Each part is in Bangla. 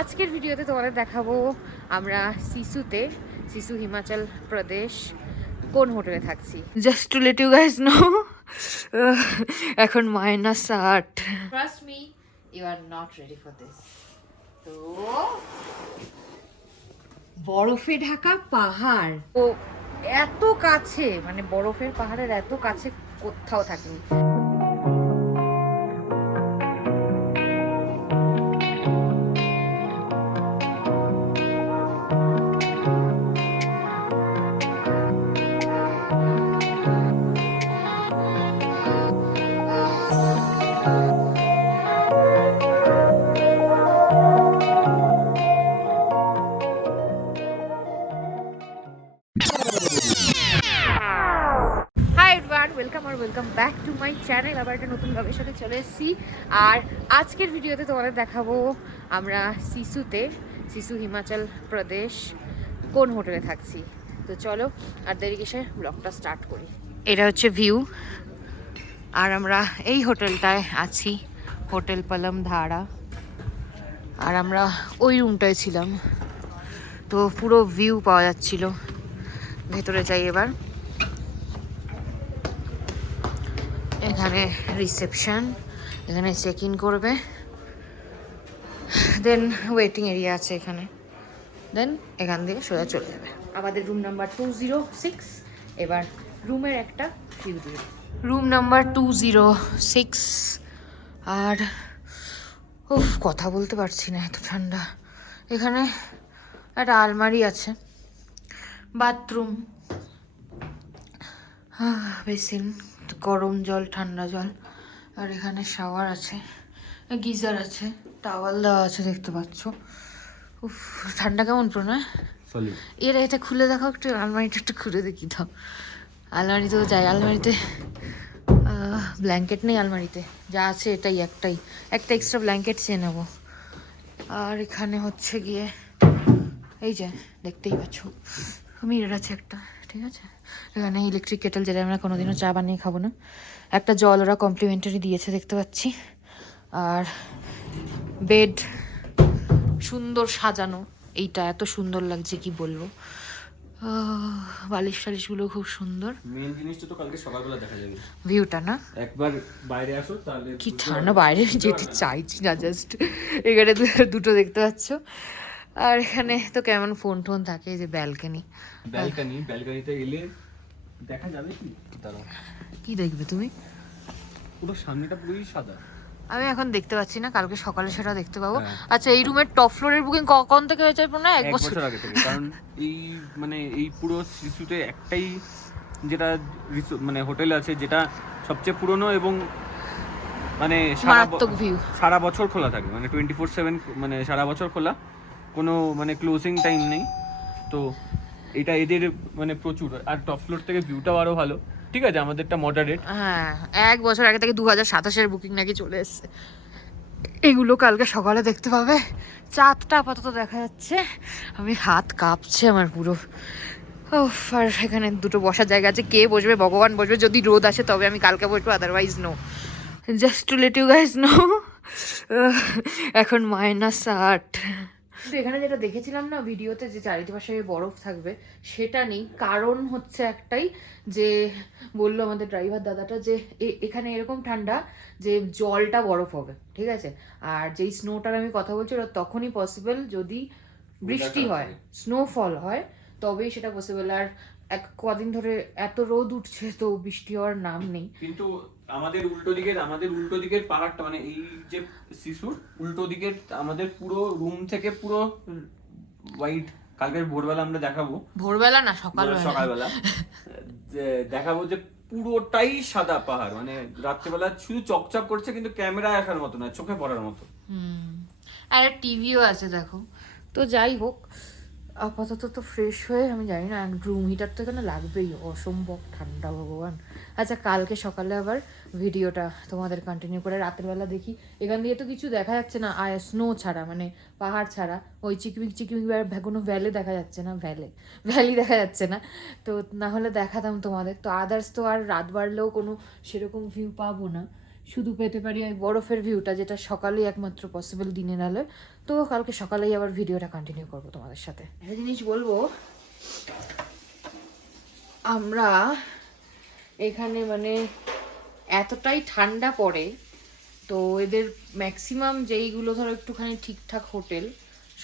আজকের ভিডিওতে তোমাদের দেখাবো আমরা সিসু হিমাচল প্রদেশ কোন হোটেলে থাকছি। Just to let you guys know এখন -8। Trust me, you are not ready for this. তো বরফে ঢাকা পাহাড়, তো এত কাছে, মানে বরফের পাহাড়ের এত কাছে কোথাও থাকেনি। Welcome back to my channel. আবার একটা নতুন ব্লগের সাথে চলে এসেছি। আর আজকের ভিডিওতে তোমাদের দেখাবো আমরা সিসু হিমাচল প্রদেশ কোন হোটেলে থাকছি। তো চলো আর দেরি কিসে ব্লগটা স্টার্ট করি। এটা হচ্ছে ভিউ, আর আমরা এই হোটেলটায় আছি, হোটেল পালম ধারা। আর আমরা ওই রুমটায় ছিলাম, তো পুরো ভিউ পাওয়া যাচ্ছিল। ভেতরে যাই এবার। এখানে রিসেপশন, এখানে চেক ইন করবে, দেন ওয়েটিং এরিয়া আছে এখানে, দেন এখান থেকে সোজা চলে যাবে। আমাদের রুম নাম্বার 206। এবার রুমের একটা ভিউ দিই। Room number 206। আর উফ, কথা বলতে পারছি না, এত ঠান্ডা। এখানে একটা আলমারি আছে, বাথরুম, বেসিন, গরম জল, ঠান্ডা জল, আর এখানে শাওয়ার আছে, গিজার আছে, টাওয়াল দেওয়া আছে, দেখতে পাচ্ছ। উফ, ঠান্ডা কেমন প্রণয়? এটা খুলে দেখো একটু, আলমারিটা একটু খুলে দেখি দাও। আলমারিতেও যাই, আলমারিতে ব্ল্যাঙ্কেট নেই, আলমারিতে যা আছে এটাই, একটা এক্সট্রা ব্ল্যাঙ্কেট চেয়ে নেবো। আর এখানে হচ্ছে গিয়ে এই যে দেখতেই পাচ্ছ মিরর আছে একটা, ঠিক আছে। এখানে ইলেকট্রিক কেটেল, যেটা আমরা কোনোদিনও চা বানিয়ে খাবো না। একটা জল ওরা কমপ্লিমেন্টারি দিয়েছে, দেখতে পাচ্ছি। আর বেড সুন্দর সাজানো, এইটা এত সুন্দর লাগছে কি বলবো। বালিশ টালিশগুলো খুব সুন্দর। মেইন জিনিসটা তো কালকে সকালবেলা দেখা যাবে, ভিউটা না? একবার বাইরে আসো তাহলে কি ঠান্ডা, বাইরে যেতে চাইছি না, জাস্ট এখানে দুটো দেখতে পাচ্ছ। আর এখানে তো কেমন ফোন টোন থাকে, যে ব্যালকনিতে এলে দেখা যাবে কি দাঁড়াও। কি দেখবে তুমি? পুরো সামনেটা পুরোই সাদা। আমি এখন দেখতে পাচ্ছি না, কালকে সকালে সেটা দেখতে পাবো। আচ্ছা, এই রুমের টপ ফ্লোরের বুকিং কখন থেকে হয়েছে? না, এক বছর আগে থেকে। কারণ এই পুরো শিশুতে একটাই যেটা মানে হোটেল আছে যেটা সবচেয়ে পুরনো এবং মানে সারা বছর খোলা থাকে, মানে 24/7, মানে সারা বছর খোলা, কোনো মানে ক্লোজিং টাইম নেই। তো এটা এদের মানে প্রচুর। আর টপ ফ্লোর থেকে ভিউটাও আরো ভালো। ঠিক আছে, আমাদেরটা মডারেট। হ্যাঁ, এক বছর আগে থেকে 2027-এর বুকিং নাকি চলে এসছে। এগুলো কালকে সকালে দেখতে পাবে। চাঁদটা আপাতত দেখা যাচ্ছে, আমি হাত কাঁপছে আমার পুরো। আর এখানে দুটো বসার জায়গা আছে, কে বসবে ভগবান বসবে। যদি রোদ আসে তবে আমি কালকে বসবো, otherwise no. Just to let you guys know, এখন -8। কিন্তু এখানে যেটা দেখেছিলাম না ভিডিওতে, যে চারিপাশে বরফ থাকবে, সেটা নেই। কারণ হচ্ছে একটাই, যে বললো আমাদের ড্রাইভার দাদাটা, যে এখানে এরকম ঠান্ডা যে জলটা বরফ হবে, ঠিক আছে। আর যেই স্নোটার আমি কথা বলছি, ওটা তখনই পসিবল যদি বৃষ্টি হয়, স্নোফল হয়, তবেই সেটা পসিবল। আর কদিন ধরে এত রোদ উঠছে, তো বৃষ্টি হওয়ার নাম নেই। কিন্তু আমাদের উল্টো দিকের পাহাড়টা, মানে এই যে শিশুর উল্টো দিকের, আমাদের পুরো রুম থেকে পুরো হোয়াইট। কালকে ভোরবেলা আমরা দেখাবো, ভোরবেলা না সকালবেলা দেখাবো যে পুরোটাই সাদা পাহাড়, মানে রাত্রেবেলা শুধু চকচক করছে, কিন্তু ক্যামেরায় আসার মতো না, চোখে পড়ার মতো। আর টিভিও আছে দেখো। তো যাই হোক, আপাতত তো ফ্রেশ হয়ে, আমি জানি না, রুম হিটার তো এখানে লাগবেই, অসম্ভব ঠান্ডা ভগবান। আচ্ছা, কালকে সকালে আবার ভিডিওটা তোমাদের কন্টিনিউ করে। রাতের দেখি, এখান দিয়ে তো কিছু দেখা যাচ্ছে না, আর স্নো ছাড়া, মানে পাহাড় ছাড়া, ওই চিকমিক কোনো ভ্যালি দেখা যাচ্ছে না, ভ্যালি দেখা যাচ্ছে না। তো না হলে দেখাতাম তোমাদের। তো আদার্স তো আর রাত বাড়লেও কোনো সেরকম ভিউ পাবো না, শুধু পেতে পারি ওই বরফের ভিউটা, যেটা সকালেই একমাত্র পসিবল দিনের আলোয়। তো কালকে সকালেই আবার ভিডিওটা কন্টিনিউ করবো তোমাদের সাথে। একটা জিনিস বলবো, আমরা এখানে মানে এতটাই ঠান্ডা পড়ে, তো এদের ম্যাক্সিমাম যেইগুলো ধরো একটুখানি ঠিকঠাক হোটেল,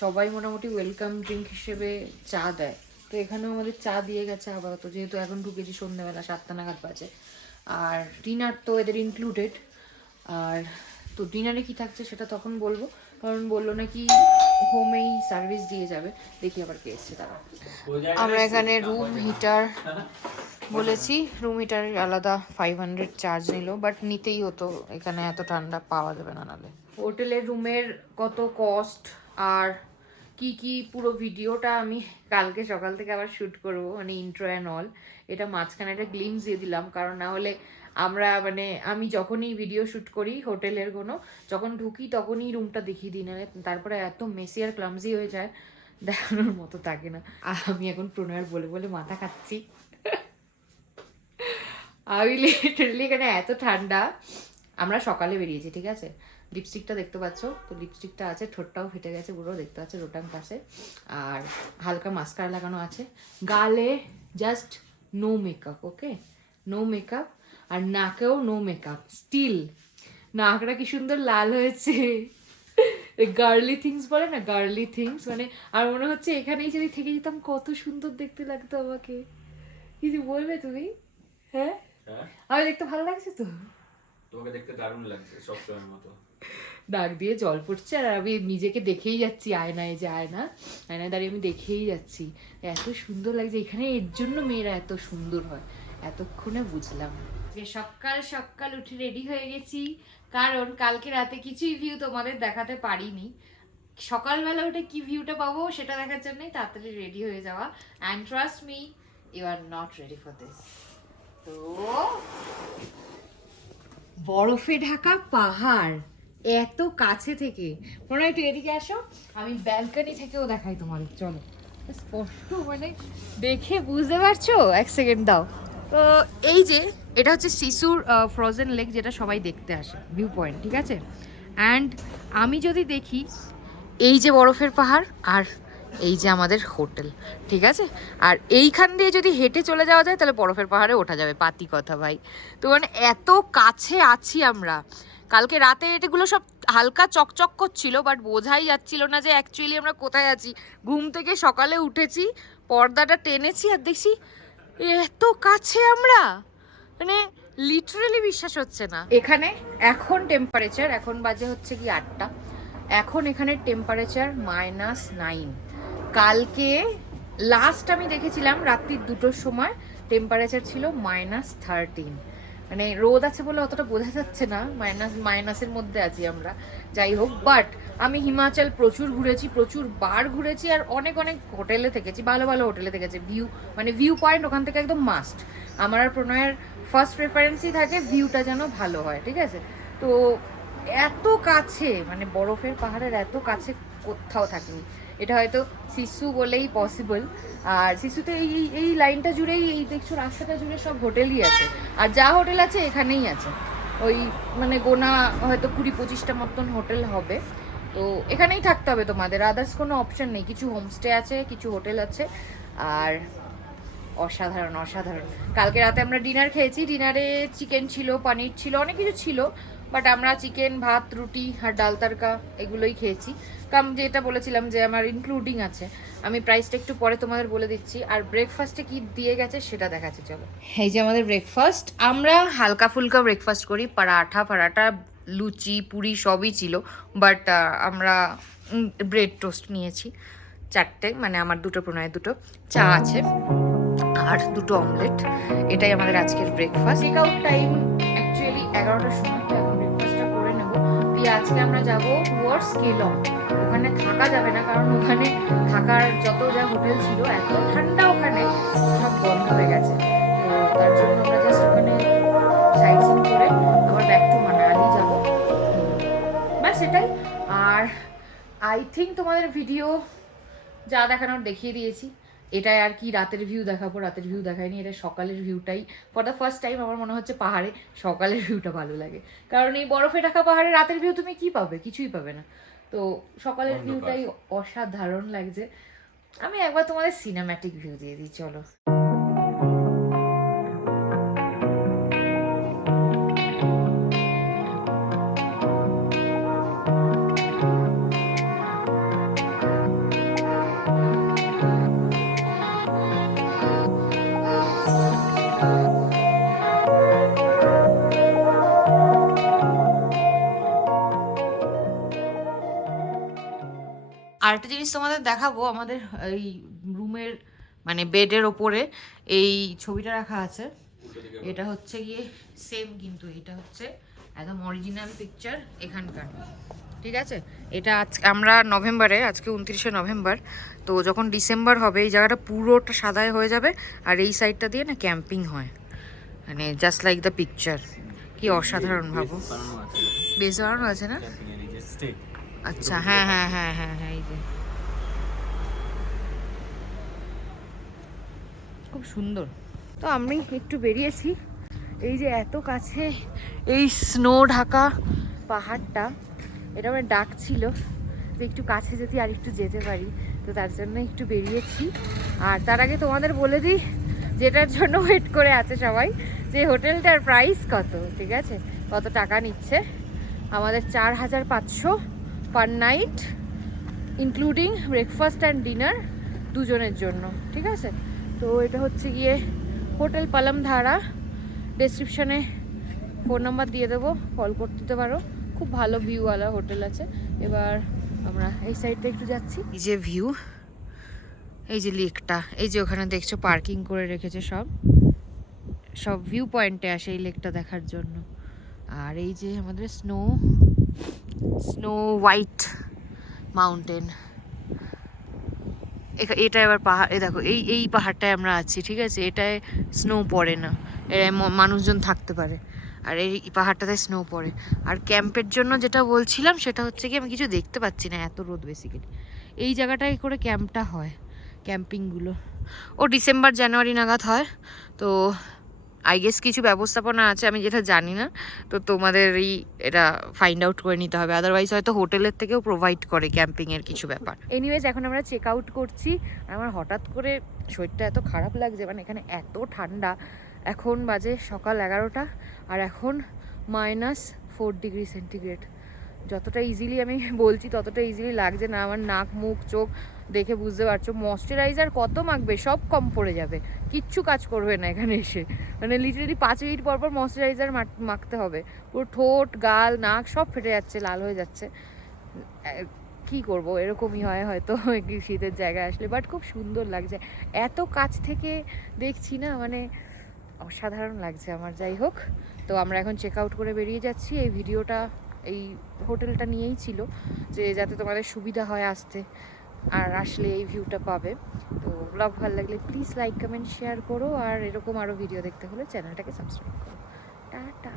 সবাই মোটামুটি ওয়েলকাম ড্রিঙ্ক হিসেবে চা দেয়। তো এখানেও আমাদের চা দিয়ে গেছে আপাতত, যেহেতু এখন ঢুকেছি সন্ধ্যেবেলা 7টা নাগাদ বাজে। আর ডিনার তো এদের ইনক্লুডেড। আর তো ডিনারে কি থাকছে সেটা তখন বলবো, কারণ বললো নাকি হোমেই সার্ভিস দিয়ে যাবে। দেখি আবার কে এসছে তারা। আমরা এখানে রুম হিটার বলেছি, রুম হিটার আলাদা 500 চার্জ নিল, বাট নিতেই হতো, এখানে এত ঠান্ডা পাওয়া যাবে না নালে। হোটেলের রুমের কত কস্ট আর কি কি পুরো ভিডিওটা আমি কালকে সকাল থেকে আবার শ্যুট করব, মানে ইন্ট্রো অ্যান্ড অল। এটা মাঝখানে একটা গ্লিমস দিয়ে দিলাম, কারণ না হলে আমরা মানে আমি যখনই ভিডিও শ্যুট করি হোটেলের কোনো, যখন ঢুকি তখনই রুমটা দেখিয়ে দিই, নাহলে তারপরে এত মেসি আর ক্লামজি হয়ে যায়, দেখানোর মতো থাকে না। আর আমি এখন প্রণয়ের বলে বলে মাথা খাচ্ছি। আমি লিটারালি এখানে এত ঠান্ডা। আমরা সকালে বেরিয়েছি, ঠিক আছে। লিপস্টিকটা দেখতে পাচ্ছ, তো লিপস্টিকটা আছে, ঠোঁটটাও ফেটে গেছে পুরো, দেখতে পাচ্ছ রোটাং পাশে। আর হালকা মাস্কারা লাগানো আছে, গালে জাস্ট নো মেকআপ, ওকে, নো মেকআপ। আর নাকেও নো মেকআপ, স্টিল নাকটা কি সুন্দর লাল হয়েছে। গার্লি থিংস বলে না, গার্লি থিংস, মানে আর মনে হচ্ছে এখানেই যদি থেকে যেতাম কত সুন্দর দেখতে লাগতো আমাকে। কিছু বলবে তুমি? হ্যাঁ, আমি দেখতে ভালো লাগছে তো? তোমাকে দেখতে দারুণ লাগছে সবসময়ের মতো। নাক দিয়ে জল পড়ছে, আর আমি নিজেকে দেখেই যাচ্ছি আয়নায়, যে আয়নায় দাঁড়িয়ে আমি দেখেই যাচ্ছি, এত সুন্দর লাগছে এখানে। এর জন্য মেয়েরা এত সুন্দর হয়, এতক্ষণে বুঝলাম। সকাল সকাল উঠে রেডি হয়ে গেছি, কারণ কালকে রাতে কিছুই ভিউ তোমাদের দেখাতে পারিনি। সকালবেলা উঠে কি ভিউটা পাবো সেটা দেখার জন্যই তাড়াতাড়ি রেডি হয়ে যাওয়া। And trust me, you are not ready for this. তো বরফে ঢাকা পাহাড় এত কাছে থেকে, মনে হয় একটু এদিকে আসো, আমি ব্যালকনি থেকেও দেখাই তোমাদের, চলো। স্পষ্ট মানে দেখে বুঝতে পারছো? এক সেকেন্ড দাও। তো এই যে এটা হচ্ছে শিশুর ফ্রোজেন লেক, যেটা সবাই দেখতে আসে, ভিউ পয়েন্ট, ঠিক আছে। অ্যান্ড আমি যদি দেখি এই যে বরফের পাহাড়, আর এই যে আমাদের হোটেল, ঠিক আছে। আর এইখান দিয়ে যদি হেঁটে চলে যাওয়া যায় তাহলে বরফের পাহাড়ে ওঠা যাবে, পাতি কথা ভাই। তো মানে এত কাছে আছি আমরা। কালকে রাতে এগুলো সব হালকা চকচক করছিল, বাট বোঝাই যাচ্ছিল না যে অ্যাকচুয়ালি আমরা কোথায় আছি। ঘুম থেকে সকালে উঠেছি, পর্দাটা টেনেছি আর দেখছি এত কাছে আমরা, মানে লিটারালি বিশ্বাস হচ্ছে না। এখানে এখন টেম্পারেচার, এখন বাজে হচ্ছে কি 8টা, এখন এখানে টেম্পারেচার -9। কালকে লাস্ট আমি দেখেছিলাম রাত্রি 2টোর সময় টেম্পারেচার ছিল -13। মানে রোদ আছে বলে অতটা বোঝা যাচ্ছে না, মাইনাসের মধ্যে আছি আমরা। যাই হোক, বাট আমি হিমাচল প্রচুর ঘুরেছি, প্রচুর বার ঘুরেছি, আর অনেক অনেক হোটেলে থেকেছি, ভালো ভালো হোটেলে থেকেছি। ভিউ পয়েন্ট ওখান থেকে একদম মাস্ট। আমার আর প্রণয়ের ফার্স্ট প্রেফারেন্সই থাকে ভিউটা যেন ভালো হয়, ঠিক আছে। তো এত কাছে, মানে বরফের পাহাড়ের এত কাছে কোথাও থাকেনি। এটা হয়তো শিশু বলেই পসিবল। আর শিশুতে এই লাইনটা জুড়েই, এই দেখছো রাস্তাটা জুড়ে সব হোটেলই আছে, আর যা হোটেল আছে এখানেই আছে। ওই মানে গোনা হয়তো 20-25টা মতন হোটেল হবে। তো এখানেই থাকতে হবে তোমাদের, আদার্স কোনো অপশন নেই। কিছু হোমস্টে আছে, কিছু হোটেল আছে। আর অসাধারণ অসাধারণ। কালকে রাতে আমরা ডিনার খেয়েছি, ডিনারে চিকেন ছিল, পনির ছিল, অনেক কিছু ছিল, বাট আমরা চিকেন, ভাত, রুটি আর ডাল তড়কা এগুলোই খেয়েছি। কারণ যেটা বলেছিলাম যে আমার ইনক্লুডিং আছে, আমি প্রাইসটা একটু পরে তোমাদের বলে দিচ্ছি। আর ব্রেকফাস্টে কি দিয়ে গেছে সেটা দেখাচ্ছি, চলো। এই যে আমাদের ব্রেকফাস্ট, আমরা হালকা ফুলকা ব্রেকফাস্ট করি, পরাঠা, লুচি, পুরি সবই ছিল, বাট আমরা ব্রেড টোস্ট নিয়েছি 4টে, মানে আমার 2টো, প্রণয়ের 2টো, চা আছে আর 2টো অমলেট। এটাই আমাদের আজকের breakfast. Check out time actually 11টার সময়, তো এখন ব্রেকফাস্টটা করে নেবো। দিয়ে আজকে আমরা যাবো টুয়ার্ডস কেলং। ওখানে থাকা যাবে না, কারণ ওখানে থাকার যত যা হোটেল ছিল এত ঠান্ডা, ওখানে সব বন্ধ হয়ে গেছে। তো তার জন্য আমরা জাস্ট ওখানে সাইট সিন করে আবার ব্যাক টু মানালি যাবো, ব্যাস এটাই। আর আই থিঙ্ক তোমাদের ভিডিও যা দেখানোর দেখিয়ে দিয়েছি। এটাই আর কি রাতের ভিউ দেখাবো, রাতের ভিউ দেখাইনি, এটা সকালের ভিউটাই। ফর দ্য ফার্স্ট টাইম আমার মনে হচ্ছে পাহাড়ে সকালের ভিউটা ভালো লাগে, কারণ এই বরফে ঢাকা পাহাড়ে রাতের ভিউ তুমি কি পাবে? কিছুই পাবে না। তো সকালের ভিউটাই অসাধারণ লাগছে। আমি একবার তোমাদের সিনেম্যাটিক ভিউ দিয়ে দিই, চলো। আরেকটা জিনিস তোমাদের দেখাবো, আমাদের এই রুমের মানে বেডের ওপরে এই ছবিটা রাখা আছে। এটা হচ্ছে গিয়ে সেম, কিন্তু এটা হচ্ছে একদম অরিজিনাল পিকচার এখানকার, ঠিক আছে। এটা আমরা নভেম্বরে, আজকে 29শে নভেম্বর, তো যখন ডিসেম্বর হবে এই জায়গাটা পুরোটা সাদায় হয়ে যাবে, আর এই সাইডটা দিয়ে না ক্যাম্পিং হয়, মানে জাস্ট লাইক দ্য পিকচার। কি অসাধারণ ভাবো, বেশ বানানো আছে না? আচ্ছা, হ্যাঁ হ্যাঁ হ্যাঁ হ্যাঁ হ্যাঁ, এই যে খুব সুন্দর। তো আমি একটু বেরিয়েছি, এই যে এত কাছে এই স্নো ঢাকা পাহাড়টা, এটা আমার ডাকছিল যে একটু কাছে যদি আর একটু যেতে পারি, তো তার জন্য একটু বেরিয়েছি। আর তার আগে তোমাদের বলে দিই যেটার জন্য ওয়েট করে আছে সবাই, যে হোটেলটার প্রাইস কত, ঠিক আছে, কত টাকা নিচ্ছে। আমাদের 4500 per night, including breakfast and dinner দুজনের জন্য, ঠিক আছে। তো এটা হচ্ছে গিয়ে হোটেল পালামধারা, ডেসক্রিপশানে ফোন নাম্বার দিয়ে দেবো, কল করতে দিতে পারো। খুব ভালো ভিউওয়ালা হোটেল আছে। এবার আমরা এই সাইডটা একটু যাচ্ছি। এই যে ভিউ, এই যে লেকটা, এই যে ওখানে দেখছো পার্কিং করে রেখেছে সব ভিউ পয়েন্টে আসে এই লেকটা দেখার জন্য। আর এই যে আমাদের স্নো হোয়াইট মাউন্টেন, এটা এবার পাহাড়, এই দেখো এই পাহাড়টায় আমরা আছি, ঠিক আছে। এটায় স্নো পড়ে না, এটায় মানুষজন থাকতে পারে, আর এই পাহাড়টাতে স্নো পড়ে। আর ক্যাম্পের জন্য যেটা বলছিলাম সেটা হচ্ছে কি, আমি কিছু দেখতে পাচ্ছি না, এত রোদ বেসিক্যালি। এই জায়গাটায় করে ক্যাম্পটা হয়, ক্যাম্পিংগুলো ও ডিসেম্বর জানুয়ারি নাগাদ হয়। তো আই গেস কিছু ব্যবস্থাপনা আছে, আমি যেটা জানি না, তো তোমাদেরই এটা ফাইন্ড আউট করে নিতে হবে। আদারওয়াইজ হয়তো হোটেলের থেকেও প্রোভাইড করে ক্যাম্পিংয়ের কিছু ব্যাপার। এনিওয়েজ এখন আমরা চেক আউট করছি। আমার হঠাৎ করে শরীরটা এত খারাপ লাগছে, মানে এখানে এত ঠান্ডা। এখন বাজে সকাল 11টা, আর এখন -4 ডিগ্রি সেন্টিগ্রেড। যতটা ইজিলি আমি বলছি ততটা ইজিলি লাগছে না। আমার নাক মুখ চোখ দেখে বুঝতে পারছো। ময়শ্চারাইজার কত মাখবে, সব কম পড়ে যাবে, কিচ্ছু কাজ করবে না এখানে এসে। মানে লিটারেলি 5 মিনিট পর পর ময়শ্চারাইজার মাখতে হবে। পুরো ঠোঁট গাল নাক সব ফেটে যাচ্ছে, লাল হয়ে যাচ্ছে। কি করব, এরকমই হয় হয়তো শীতের জায়গায় আসলে। বাট খুব সুন্দর লাগছে, এত কাছ থেকে দেখছি না, মানে অসাধারণ লাগছে আমার। যাই হোক, তো আমরা এখন চেক আউট করে বেরিয়ে যাচ্ছি। এই ভিডিওটা এই হোটেলটা নিয়েই ছিল, যে যাতে তোমাদের সুবিধা হয় আসতে, আর আসলে এই ভিউটা পাবে। তো ব্লগ ভালো লাগলে প্লিজ লাইক কমেন্ট শেয়ার করো, আর এরকম আরও ভিডিও দেখতে হলে চ্যানেলটাকে সাবস্ক্রাইব করো। টাটা।